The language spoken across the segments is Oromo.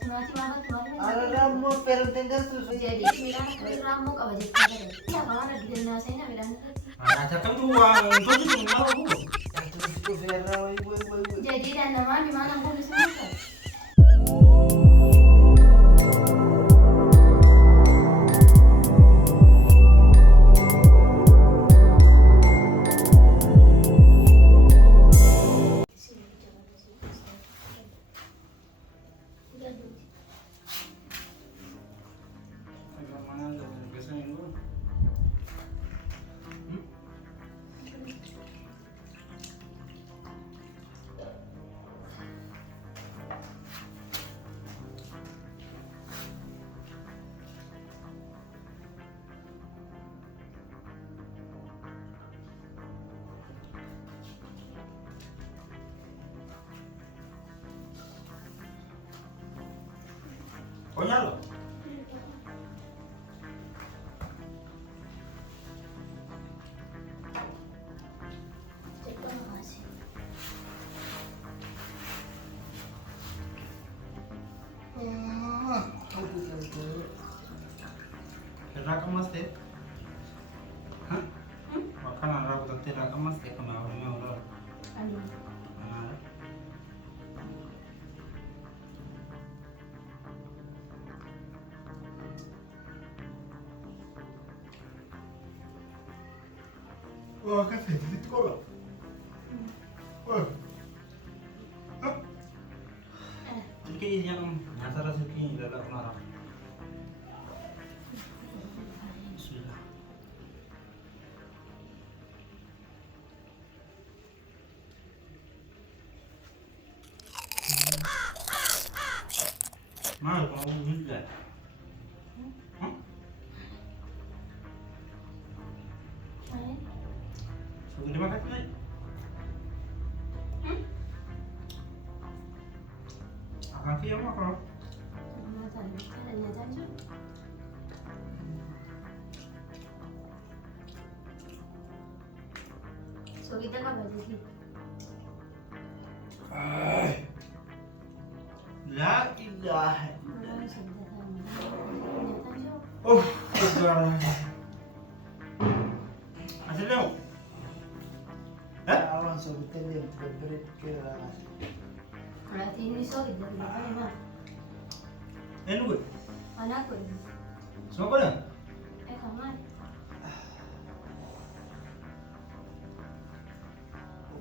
Timaatii maafatti maali? Ararraammoo peeramteen galtu Jadi midhaan raammoo qaba jechuudha. Isa waan argite naasayina midhaan irratti. Ati akkamtu waan tolchitu hin qabu. dhufeerraa way. Jadiidhaan namaan himaan hanguun isa maal Konyalo. Rakamas deh. Hah? Makanan rapat teh rakamas deh kena orangnya ular. Wah, kan sedikit kok. Wah. Hah? Sedikit yang nyasar sedikit dalam marah. Bismillah. Mal, mau juga. Sudah makan belum? Akan siapa makan? So kita kabar lagi. La ilaha Oh, saudara. Asal dong. Awan sobetelnya berberet kira. Berarti ini so kita berapa lama? Lu? Anakku. Siapa dah? Kamar.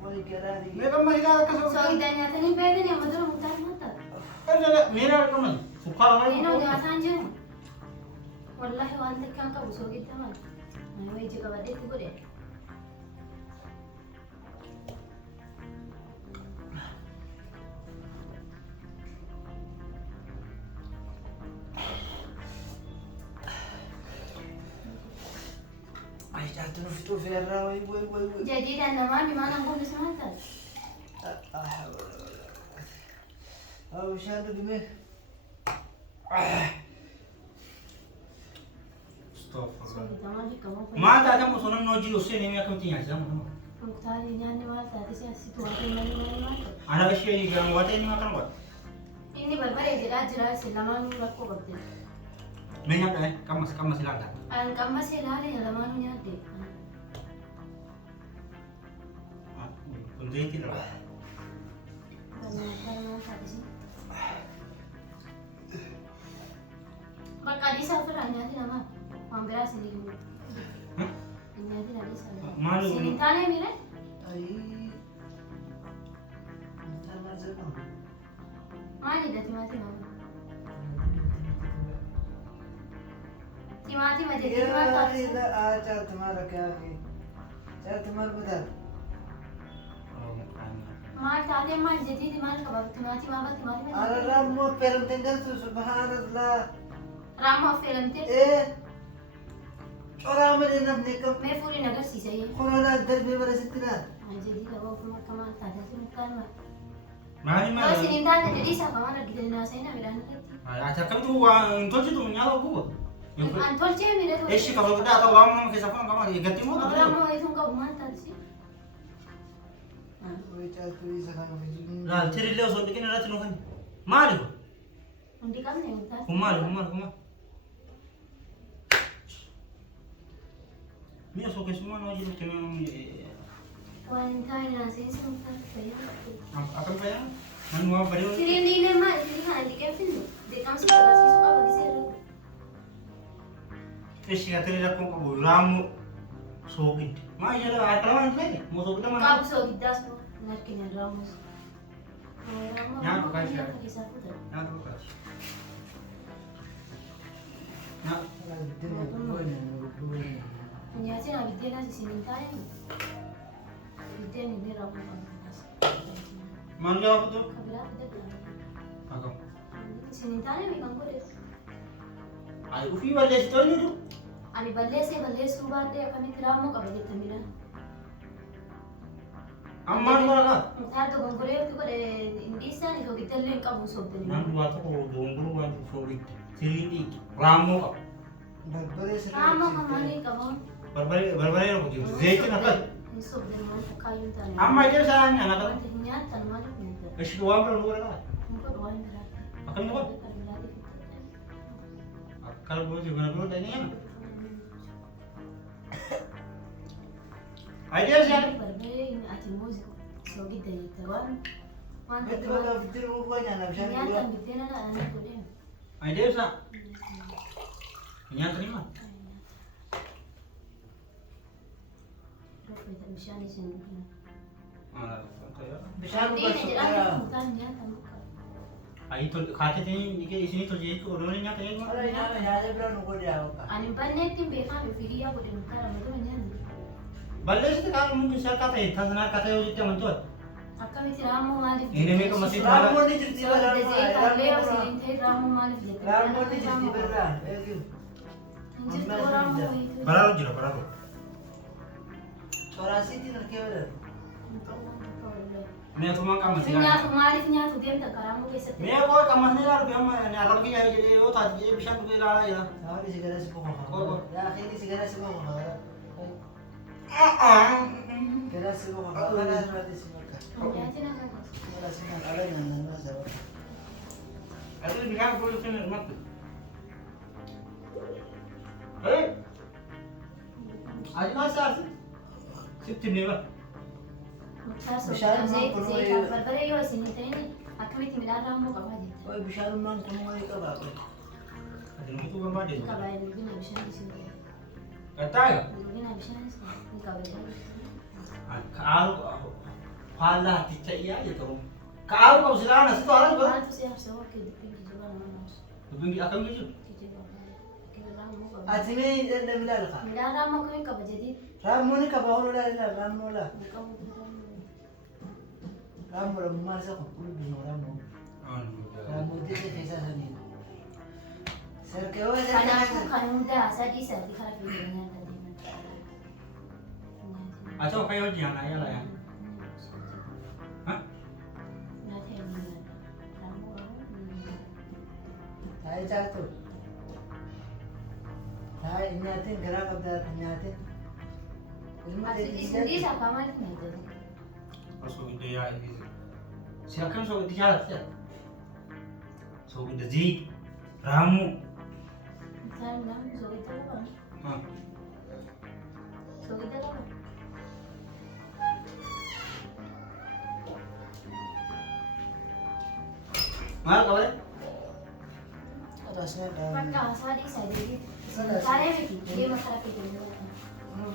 Wali kira di. Mereka mereka So kita nyata nih pede nih madura mutar mata. Kan mereka teman. Suka orang. Ini udah asanjir. Wallahi wanti kan kabu so kita mah. Nah, ini juga badai tu boleh. Ay, jatuh dhufeerraa way. Jadiidhaan namaan himaan hanguun isa maal taate? Bishaan dhugime. So kita maal kamu pun. Maa taate musonon hojii osoo inni akka miti nyaachisa musonon. Muktaari nyaanni maal taate si asitti waan maal taate? Ana ishee gaan waatee inni makan godha. Inni barbaree jedhaa jira isin lamaan rakkoo qabde. Mee nyaadha qammas ilaalla. An qammas ilaale lamaan nyaadde. Kun zayti dha. Bakka adii isaa ofirraa nyaati namaa waan biraa isin himu. Nyaati adii isaa. Maal Isin hin taane miire? Ay. Tanaa jedhamu. Maalidha timaatima? Timaatima jedhee maal taate? Caaltumaa rakkaafi. Caaltumaa butaa. Maal taatee maal jedhee maal qaba? Timaatima bakka timaatima. Ararraammoo peeramteen galtu subhaanallah. Raammoo affeelamtee? Coraa malee namni kam. Mee fuudhiin agarsiisa yee. Koronaa darbee bara sitti laal. Jedhii qabaa ofuma akka maal taate sun kan maal? Maali Yoo isin hin taate jedhii isaa qaban argite naasayina midhaan irratti. Ati akkamtu waan tolchitu nyaata guba. An tolchee miidhaguu. Eeshi kafa guddaa ta'u waan nama keessaa kun qaban eeggatti moo ta'u. Raammoo wayiituun qabu maal taate? Way caaltuu isa kana fayyadu. Laal tirillee osoo dhiqin irratti nu kan. Maali kun? Kumar. Mia so che sono oggi lo chiamiamo Wanita na sin sumpa kaya. akan kaya? Manuwa ba yun? Siri hindi naman, hindi ka hindi kaya pindo. Di kang sa talas iso ka mag-isero. Fish ka tiri kung kaburamu sogit. Ma yara atrawan kaya mo sogit naman. Kabu so gidas mo, nakin yung ramos. Yan, bukan siya. Isa po tayo. Na to ka. Na Kanya siya na bigyan na si Sinintayan. Bigyan hindi raw mo pagkakas. manu jawab to? Kabila ko dito. Ako. Sinintayan may bangko dito. Ay ufi wala ito ni do. Ani balle subade kami tiramo kabili tamila. Amman wala ka. Mutar to bangko dito ko indisa ni ko gitellen kabu sobde ni. Manu wa to ko donguru wa sogit. Silindi ramu ka. Berbere sila. Ramo ka mali ka mo. Barbare ko gitu. Zaitin akan. Ni sobde mo sa kayun tan. Amma dia sa anya na ka. Nya tan mali ko. Kasi duwa ka lugar ka. Mungko doan dara. Akan mo ba? Kalau boleh juga nak tanya ya. Idea siapa? Berbeda ini ati musik. So gitu ya tawan. Mantap. Betul lah, betul rupanya nak bisa Nya dua. tan bitena na ana ko deh. Idea siapa? Yang terima. Kita bisa di sini. Ah, kaya. Bisa Hindi bukan na suka. jalan nya tan. Ay to खाते थे इनके इसने तो ये को उन्होंने क्या कहेगा? Kalau yang ada berapa nunggu dia apa? Ani banne tin be kan be figiya ko din tara mo nya. बल्ले से काम मुझे सर का था इतना सना का था वो जितना मन तो Akka miti ramu mali. Ini mereka masih- Ramu ni cerita So berapa? de zai ka le o silin te ramu mali. Ramu ni cerita berapa? Injir to ramu itu. बराबर जीरो बराबर Sorasi ti nak kira. मैं तो मां काम से Nya to mali nya to dem ta karamu be sa. मैं वो काम नहीं यार हम ने अगर के जाए ये वो था ये बिशान को ला या Sabi sigara si Poko. Oo. Ya akhirnya sigara si Poko. ah Sigara si Poko. Apa nak berarti si Poko? Nya tin na ka. Sigara si Poko. Ada yang nama siapa? itu bilang boleh sini mat eh आज ना से सिर्फ नहीं बा Masyado zai ka barbare yo silin te ni. Akka miti mila ramu ka ba dito. Oh, bisa rumah kamu lagi ke apa? ada itu kan bade Ka ba ni gina bishan di sini. kata ya Gina bishan di sini. Ni ka ba dito. kalau pala kita iya ya tuh kalau kau silakan nasi tuh orang Wala to siya sa wakil di pinki juga na mas. Lebih akan gitu. Kiti ba. Kila ramu ka ba. Atimi ada bilal ka. Mila ramu ka ka ba jadi. Ramu ni ka ba ulo la ramu la. Ni ka mo ramu. Ramu la masa ko kulu bino ramu. Ramu di sa kisa sa ni. Sir ke o sa Kanaku kanunda sa di sa di kara pinki na tadi. Atau kayak jangan aja lah ya. Hah? Tayo jatuh. Tayo inyatin gerak abda inyatin. Ilmu Hindi sa pamalit na ito. So gede ya ini. Silakan so gede jalan ya. So gede ji ramu. Saan lang? So ito ba? Hah. So ito ba? Mal kau deh. atasnya Pagka sa di sa di. Kaya miti. Hindi masarap ito.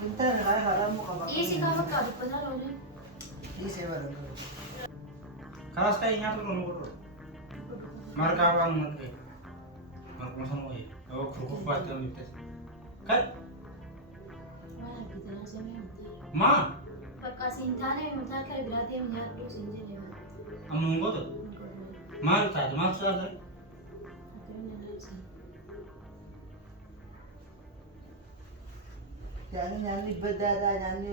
Bentar kaya haram mo ka ba? Isi ka magkabit pa na rin. Isi ba? Kalau stay nya tuh nomor. Marka apa nomor ke? Marka masa mau ya. Oh kerupuk buat yang itu. Kan? Wala kita na sa mga. Ma, Pagka sintana yung mutar ka birate yung niya to sinje na. amun gua tuh. Mal tak, mal sudah. Yani yani bedada yani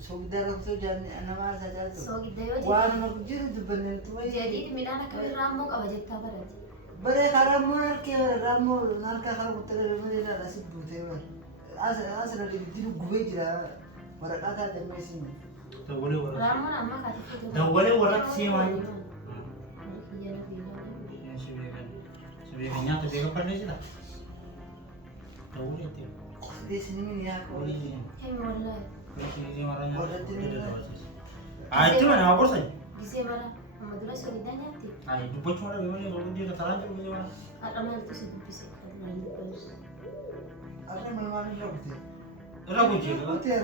sogdara ko yani nama sa jatuh. So gidayo di. Wan magjiru dubanin to ay. Jadi milana ka ramo ka budget ka barat. Bare haram mo narke ramu narka haram utere mere na rasib bute ba. Asra di diru gube jira warakata da mesin. Tuh boleh orang. Ramo na amma ka tifo. Dah boleh orang sih mah. Iya na pila. Reefnya tuh dia kepada sih lah. Tahu deh tuh. Di sini nih ya. Oli. Kayak mulai. Ini marahnya. Order ini. Ah itu mana apa sih? Bisa mana? Madura solidnya nanti. Ah itu pun cuma ada memang kalau dia tak lanjut bagaimana? Amal itu sih bisa. Ada memang rambut. Rambut je. Rambut ya.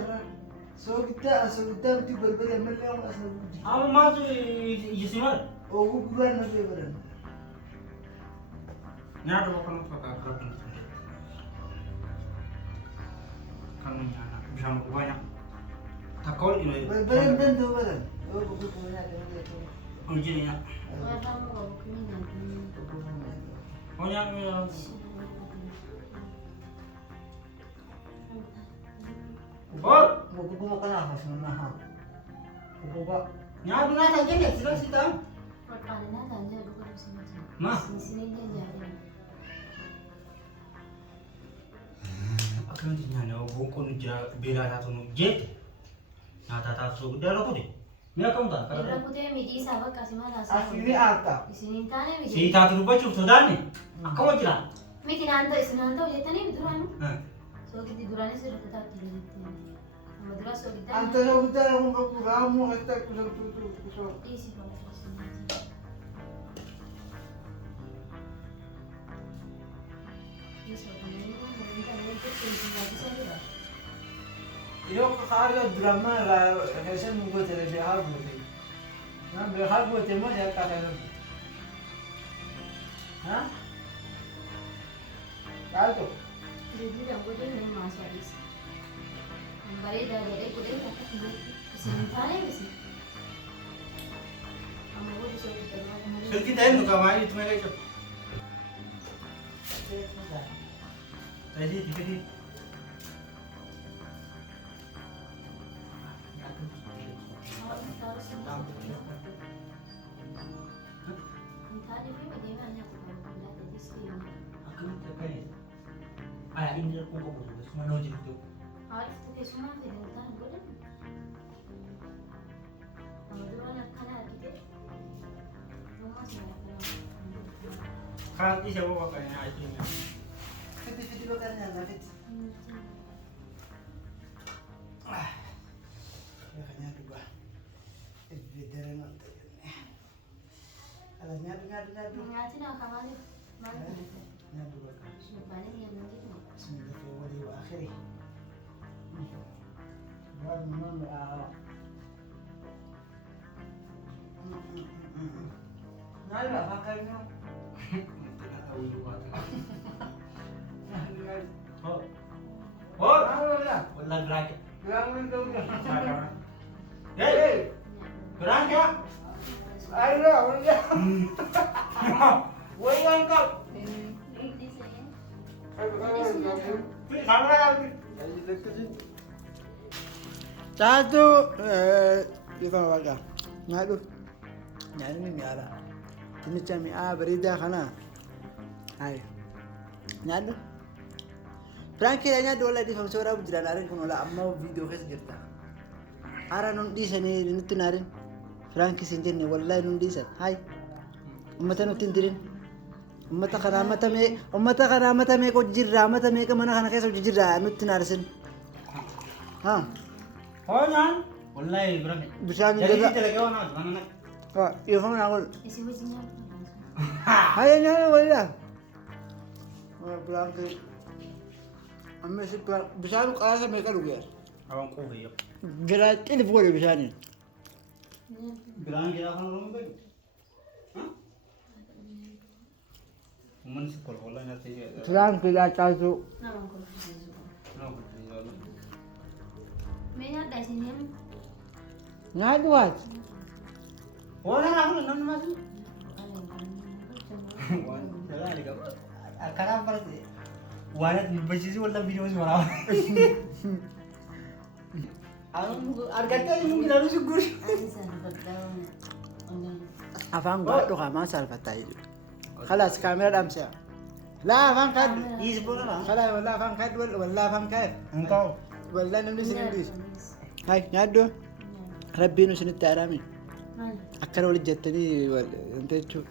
So kita nanti berbeda yang asal budi. Ah masuk isi mana? Oh bukan nanti beran. Nyata bukan pakai kerapin. Kamu anak bisa mau banyak. Tak kau ini. Beran tuh beran. Oh bukan ada itu. Kunci ya. Kayak kamu kalau kini nanti. Oh yang oh, Mau makan apa sebenarnya? Buka. nyatu nasa jadi sudah sitam. Makanan tanya dulu di sini. Ma. Sini dia jadi. Akan di sana bukan bela satu jet. Nah tata sudah aku deh. Mia kamu tak? Orang putih midi sahabat kasih mana Asli apa? Di sini tanya midi. Si tatu rupa cukup sudah nih. Kamu kira? Midi nanti nanti jadi tanya midi dulu. So kita durane sudah tetap di Madura so kita. Antara kita yang kamu kita kusur. Isi kalau sini. Bisa kami kita nanti lagi saja. Iyo kakak drama lah, kayaknya mungkin terjadi hal begitu. Nah berhal begitu mah ya kakak. Hah? Tahu? Jadi dah boleh main masuk di sini. Kembali dah jadi boleh dapat di sini tanya mesti. Kamu boleh so kita mana. So kita ini kawai itu mereka itu. Tadi dikit. Ayah ini aku kau boleh semua logik tu. Arif tu ke semua ke dengan boleh. Madura nak kana kita. Rumah saya. Kan ini siapa pakai ayat ini? Fiti bakarnya nanti. Ya kanya dua. Beda nanti. Alanya dengar. Mengati nak kamali. Mana? Nyadu bakar. Balik yang nanti. Bismillah awali wa akhiri. Wan awak. Nala pakai no. Tidak tahu juga. Oh, Oh, nala. wallah berak. Bilang itu udah. Hei, berak ya? Ayo, udah. Woi angkat. Satu, kita baca. Ngadu, nyari ni miara. Ini cami berida kana. Hai, nyadu. Frankie nya dola di fansora bujiran arin kuno la amma video kes gerta. Ara non di sani nutu narin. Frankie sinjenne wallahi non di san. Hai. Ummata nutin dirin. Ummata karamata me ko jirra mata me ka mana kana kesa jirra nutu narsin. Ha. Oh nyan, wallah berak. Bisa Jadi juga. kita lagi mana? Mana? Oh, iya faham aku. Isi wajibnya. Hai nya wala. Oh, bilang ke amma si bisa lu kaya me ka lugar. Awang ko ya. Gerak ini boleh bisa ni. Bilang kita kan orang baik. Hah? Uman sekolah wallah nanti. Terang tidak tahu. Nama kau sih. No, betul. Menya dah sini. Ngaduat. Orang aku nan masuk. Jalan lagi. Karena apa sih? Wanet bersih wallah video semua. Harganya mungkin harus syukur. Afan gua doa masal fatai. خلاص كاميرا الأمسية لا فان كاد يسبونا خلاص والله فان كاد والله فان كاد engkau والله نملي سندوس هاي نادو ربي نسن التعرامي أكلوا لي جتني أنت تشوف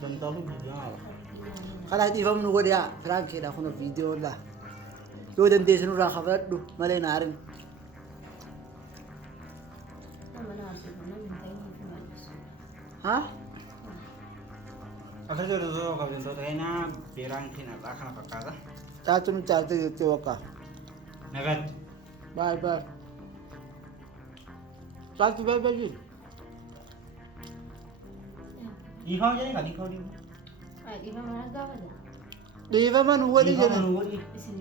dan tahu juga Karaa dhiifama nu godhe yaa firaankeedha kun viidiyoodha. Yoo dandeessu nurraa kafadhu malee na harin. Haa? Akka jirtu kabajamtoota keenya beeraan keenya irraa kana fakkaata. Caatu nu caatu jettee wakka. Nagatti. Baay baay. Caatu baay baay jiru. Dhiifama jedhee kan dhiifama. Dhiifama nu godhe Dhiifama jedhe. nu godhi. Isin